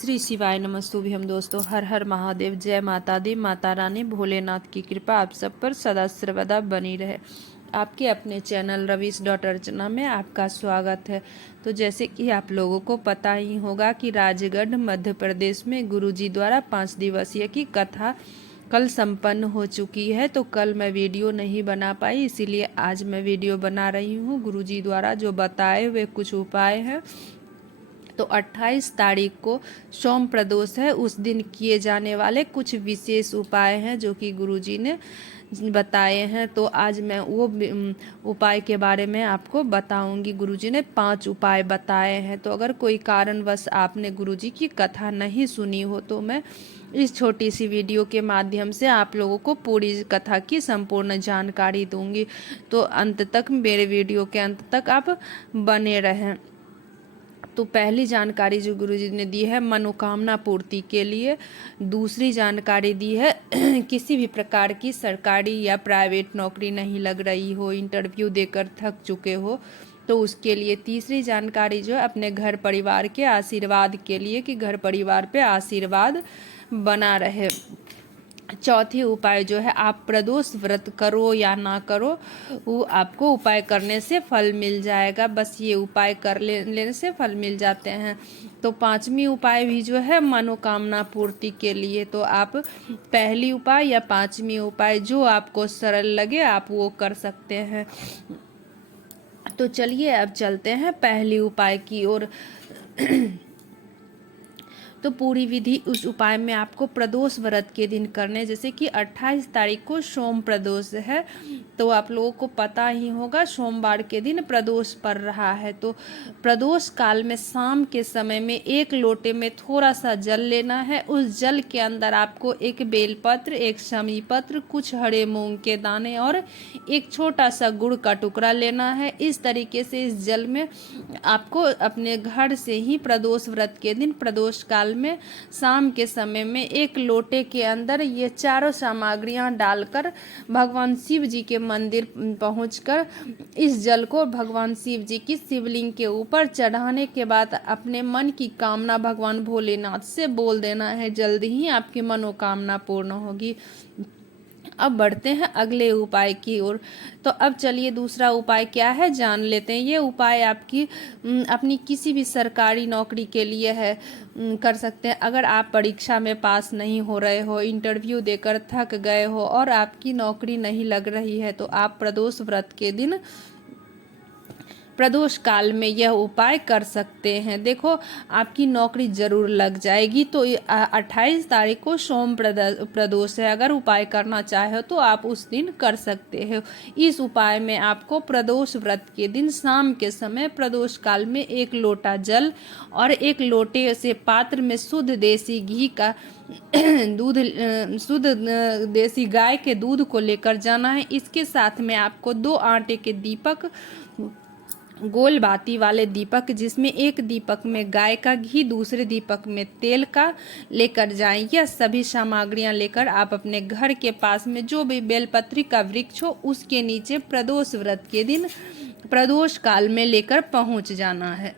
श्री शिवाय नमस्तुभ्यम दोस्तों। हर हर महादेव, जय माता दी, माता रानी, भोलेनाथ की कृपा आप सब पर सदा सर्वदा बनी रहे। आपके अपने चैनल रवीश डॉट अर्चना में आपका स्वागत है। तो जैसे कि आप लोगों को पता ही होगा कि राजगढ़ मध्य प्रदेश में गुरुजी द्वारा 5 दिवसीय की कथा कल संपन्न हो चुकी है। तो कल मैं वीडियो नहीं बना पाई, इसीलिए आज मैं वीडियो बना रही हूँ। गुरुजी द्वारा जो बताए हुए कुछ उपाय हैं, तो 28 तारीख को सोम प्रदोष है, उस दिन किए जाने वाले कुछ विशेष उपाय हैं जो कि गुरुजी ने बताए हैं। तो आज मैं वो उपाय के बारे में आपको बताऊंगी। गुरुजी ने 5 उपाय बताए हैं। तो अगर कोई कारणवश आपने गुरुजी की कथा नहीं सुनी हो तो मैं इस छोटी सी वीडियो के माध्यम से आप लोगों को पूरी कथा की संपूर्ण जानकारी दूंगी। तो अंत तक, मेरे वीडियो के अंत तक आप बने रहें। तो पहली जानकारी जो गुरुजी ने दी है मनोकामना पूर्ति के लिए। दूसरी जानकारी दी है किसी भी प्रकार की सरकारी या प्राइवेट नौकरी नहीं लग रही हो, इंटरव्यू देकर थक चुके हो तो उसके लिए। तीसरी जानकारी जो है अपने घर परिवार के आशीर्वाद के लिए, कि घर परिवार पे आशीर्वाद बना रहे। चौथी उपाय जो है, आप प्रदोष व्रत करो या ना करो, वो आपको उपाय करने से फल मिल जाएगा। बस ये उपाय कर लेने से फल मिल जाते हैं। तो 5वीं उपाय भी जो है मनोकामना पूर्ति के लिए। तो आप पहली उपाय या 5वीं उपाय जो आपको सरल लगे आप वो कर सकते हैं। तो चलिए अब चलते हैं पहली उपाय की ओर। तो पूरी विधि उस उपाय में आपको प्रदोष व्रत के दिन करने, जैसे कि 28 तारीख को सोम प्रदोष है, तो आप लोगों को पता ही होगा सोमवार के दिन प्रदोष पड़ रहा है। तो प्रदोष काल में शाम के समय में 1 लोटे में थोड़ा सा जल लेना है। उस जल के अंदर आपको एक बेलपत्र, एक शमी पत्र, कुछ हरे मूंग के दाने और एक छोटा सा गुड़ का टुकड़ा लेना है। इस तरीके से इस जल में आपको अपने घर से ही प्रदोष व्रत के दिन प्रदोष काल में शाम के समय में 1 लोटे के अंदर ये चारों सामग्रियां डालकर भगवान शिव जी के मंदिर पहुंचकर इस जल को भगवान शिव जी की शिवलिंग के ऊपर चढ़ाने के बाद अपने मन की कामना भगवान भोलेनाथ से बोल देना है। जल्दी ही आपकी मनोकामना पूर्ण होगी। अब बढ़ते हैं अगले उपाय की ओर। तो अब चलिए दूसरा उपाय क्या है जान लेते हैं। ये उपाय आपकी अपनी किसी भी सरकारी नौकरी के लिए है, कर सकते हैं। अगर आप परीक्षा में पास नहीं हो रहे हो, इंटरव्यू देकर थक गए हो और आपकी नौकरी नहीं लग रही है, तो आप प्रदोष व्रत के दिन प्रदोष काल में यह उपाय कर सकते हैं। देखो, आपकी नौकरी जरूर लग जाएगी। तो 28 तारीख को सोम प्रदोष है, अगर उपाय करना चाहे तो आप उस दिन कर सकते हो। इस उपाय में आपको प्रदोष व्रत के दिन शाम के समय प्रदोष काल में 1 लोटा जल और 1 लोटे से पात्र में शुद्ध देसी घी का दूध, शुद्ध देसी गाय के दूध को लेकर जाना है। इसके साथ में आपको 2 आटे के दीपक, गोल बाती वाले दीपक, जिसमें एक दीपक में गाय का घी, दूसरे दीपक में तेल का लेकर जाएं। यह सभी सामग्रियां लेकर आप अपने घर के पास में जो भी बेलपत्री का वृक्ष हो उसके नीचे प्रदोष व्रत के दिन प्रदोष काल में लेकर पहुंच जाना है।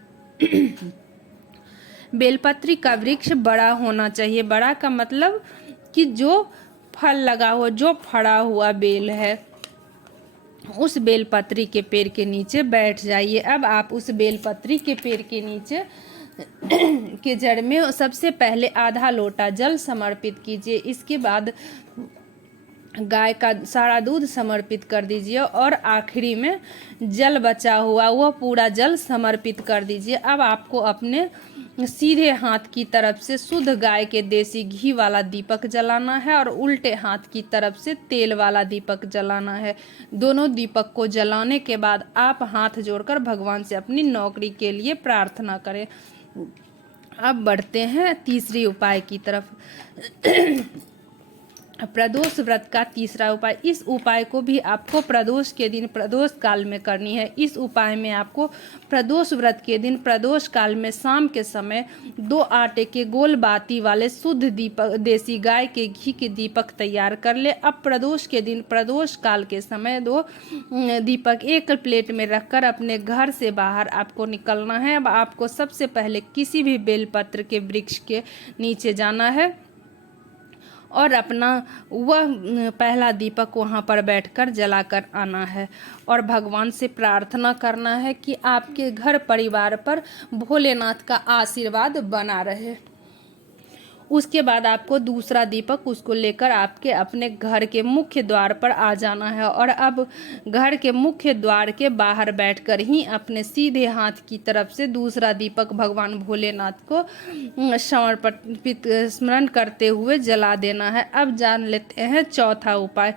बेलपत्री का वृक्ष बड़ा होना चाहिए। बड़ा का मतलब कि जो फल लगा हुआ, जो फड़ा हुआ बेल है, उस बेलपत्री के पेड़ के नीचे बैठ जाइए। अब आप उस बेलपत्री के पेड़ के नीचे के जड़ में सबसे पहले आधा लोटा जल समर्पित कीजिए। इसके बाद गाय का सारा दूध समर्पित कर दीजिए और आखिरी में जल बचा हुआ वह पूरा जल समर्पित कर दीजिए। अब आपको अपने सीधे हाथ की तरफ से शुद्ध गाय के देसी घी वाला दीपक जलाना है और उल्टे हाथ की तरफ से तेल वाला दीपक जलाना है। दोनों दीपक को जलाने के बाद आप हाथ जोड़कर भगवान से अपनी नौकरी के लिए प्रार्थना करें। अब बढ़ते हैं तीसरी उपाय की तरफ। प्रदोष व्रत का तीसरा उपाय, इस उपाय को भी आपको प्रदोष के दिन प्रदोष काल में करनी है। इस उपाय में आपको प्रदोष व्रत के दिन प्रदोष काल में शाम के समय 2 आटे के गोल बाती वाले शुद्ध दीपक, देसी गाय के घी के दीपक तैयार कर ले। अब प्रदोष के दिन प्रदोष काल के समय 2 दीपक एक प्लेट में रखकर अपने घर से बाहर आपको निकलना है। अब आपको सबसे पहले किसी भी बेलपत्र के वृक्ष के नीचे जाना है और अपना वह पहला दीपक वहाँ पर बैठकर जलाकर आना है और भगवान से प्रार्थना करना है कि आपके घर परिवार पर भोलेनाथ का आशीर्वाद बना रहे। उसके बाद आपको दूसरा दीपक उसको लेकर आपके अपने घर के मुख्य द्वार पर आ जाना है और अब घर के मुख्य द्वार के बाहर बैठकर ही अपने सीधे हाथ की तरफ से दूसरा दीपक भगवान भोलेनाथ को समर्पित स्मरण करते हुए जला देना है। अब जान लेते हैं चौथा उपाय।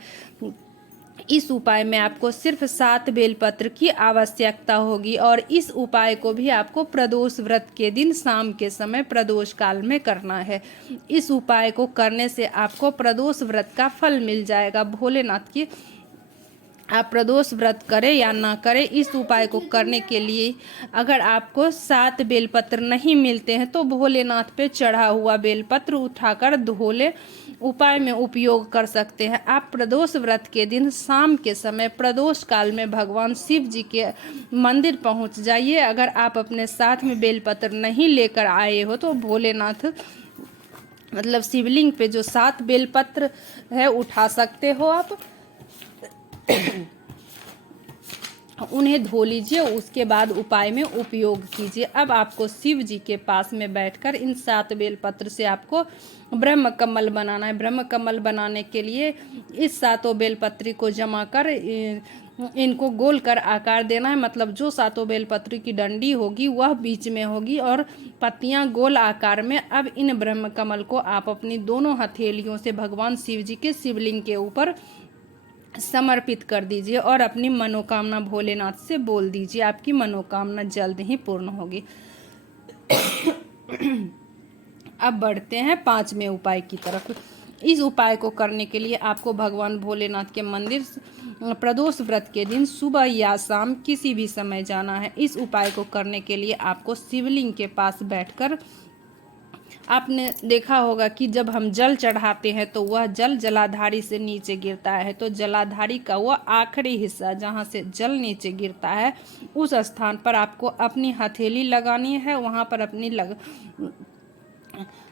इस उपाय में आपको सिर्फ 7 बेलपत्र की आवश्यकता होगी और इस उपाय को भी आपको प्रदोष व्रत के दिन शाम के समय प्रदोष काल में करना है। इस उपाय को करने से आपको प्रदोष व्रत का फल मिल जाएगा। भोलेनाथ की आप प्रदोष व्रत करें या ना करें, इस उपाय को करने के लिए अगर आपको 7 बेलपत्र नहीं मिलते हैं तो भोलेनाथ पे चढ़ा हुआ बेलपत्र उठाकर धोले उपाय में उपयोग कर सकते हैं। आप प्रदोष व्रत के दिन शाम के समय प्रदोष काल में भगवान शिव जी के मंदिर पहुंच जाइए। अगर आप अपने साथ में बेलपत्र नहीं लेकर आए हो तो भोलेनाथ मतलब शिवलिंग पे जो 7 बेलपत्र है उठा सकते हो आप उन्हें धो लीजिए, उसके बाद उपाय में उपयोग कीजिए। अब आपको शिव जी के पास में बैठकर इन 7 बेलपत्र से आपको ब्रह्म कमल बनाना है। ब्रह्म कमल बनाने के लिए इस 7 बेलपत्री को जमा कर इनको गोल कर आकार देना है। मतलब जो 7 बेलपत्री की डंडी होगी वह बीच में होगी और पत्तियां गोल आकार में। अब इन ब्रह्म कमल को आप अपनी दोनों हथेलियों से भगवान शिव जी के शिवलिंग के ऊपर समर्पित कर दीजिए और अपनी मनोकामना भोलेनाथ से बोल दीजिए। आपकी मनोकामना जल्द ही पूर्ण होगी। अब बढ़ते हैं 5वें उपाय की तरफ। इस उपाय को करने के लिए आपको भगवान भोलेनाथ के मंदिर प्रदोष व्रत के दिन सुबह या शाम किसी भी समय जाना है। इस उपाय को करने के लिए आपको शिवलिंग के पास बैठकर, आपने देखा होगा कि जब हम जल चढ़ाते हैं तो वह जल जलाधारी से नीचे गिरता है, तो जलाधारी का वह आखिरी हिस्सा जहाँ से जल नीचे गिरता है उस स्थान पर आपको अपनी हथेली लगानी है। वहाँ पर अपनी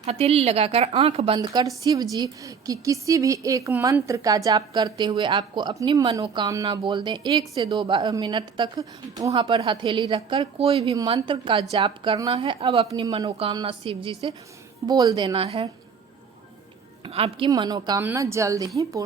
हथेली लगाकर आंख बंद कर शिव जी की किसी भी एक मंत्र का जाप करते हुए आपको अपनी मनोकामना बोल दें। 1 से 2 मिनट तक वहाँ पर हथेली रखकर कोई भी मंत्र का जाप करना है। अब अपनी मनोकामना शिव जी से बोल देना है। आपकी मनोकामना जल्द ही पूर्ण